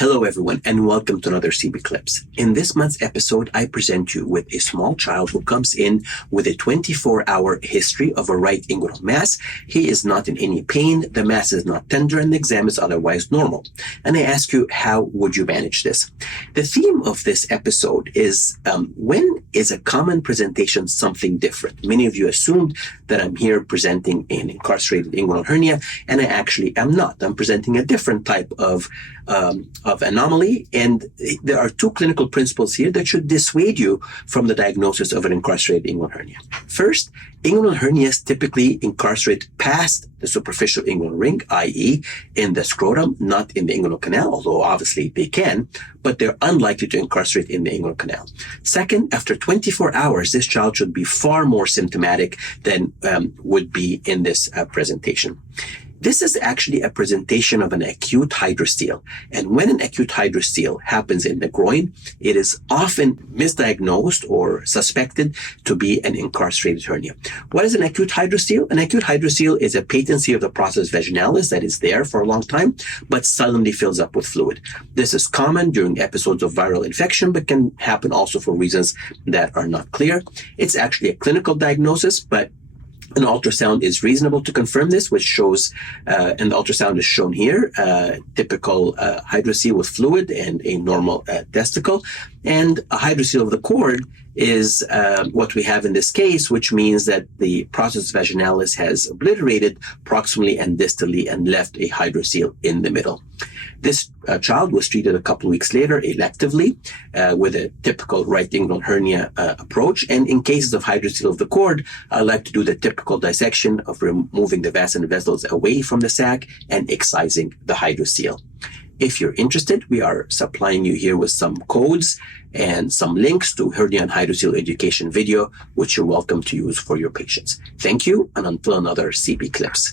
Hello everyone and welcome to another CBCLIPS. In this month's episode, I present you with a small child who comes in with a 24-hour history of a right inguinal mass. He is not in any pain, the mass is not tender, and the exam is otherwise normal. And I ask you, how would you manage this? The theme of this episode is when is a common presentation something different? Many of you assumed that I'm here presenting an incarcerated inguinal hernia, and I actually am not. I'm presenting a different type of anomaly, and there are two clinical principles here that should dissuade you from the diagnosis of an incarcerated inguinal hernia. First, inguinal hernias typically incarcerate past the superficial inguinal ring, i.e. in the scrotum, not in the inguinal canal, although obviously they can, but they're unlikely to incarcerate in the inguinal canal. Second, after 24 hours, this child should be far more symptomatic than would be in this presentation. This is actually a presentation of an acute hydrocele. And when an acute hydrocele happens in the groin, it is often misdiagnosed or suspected to be an incarcerated hernia. What is an acute hydrocele? An acute hydrocele is a patency of the process vaginalis that is there for a long time, but suddenly fills up with fluid. This is common during episodes of viral infection, but can happen also for reasons that are not clear. It's actually a clinical diagnosis, but an ultrasound is reasonable to confirm this, which shows, and the ultrasound is shown here, typical hydrocele with fluid and a normal testicle. And a hydrocele of the cord is what we have in this case, which means that the process vaginalis has obliterated proximally and distally and left a hydrocele in the middle. This child was treated a couple of weeks later electively with a typical right inguinal hernia approach. And in cases of hydrocele of the cord, I like to do the typical dissection of removing the vas and vessels away from the sac and excising the hydrocele. If you're interested, we are supplying you here with some codes and some links to hernia and hydrocele education video, which you're welcome to use for your patients. Thank you, and until another CBCLIPS.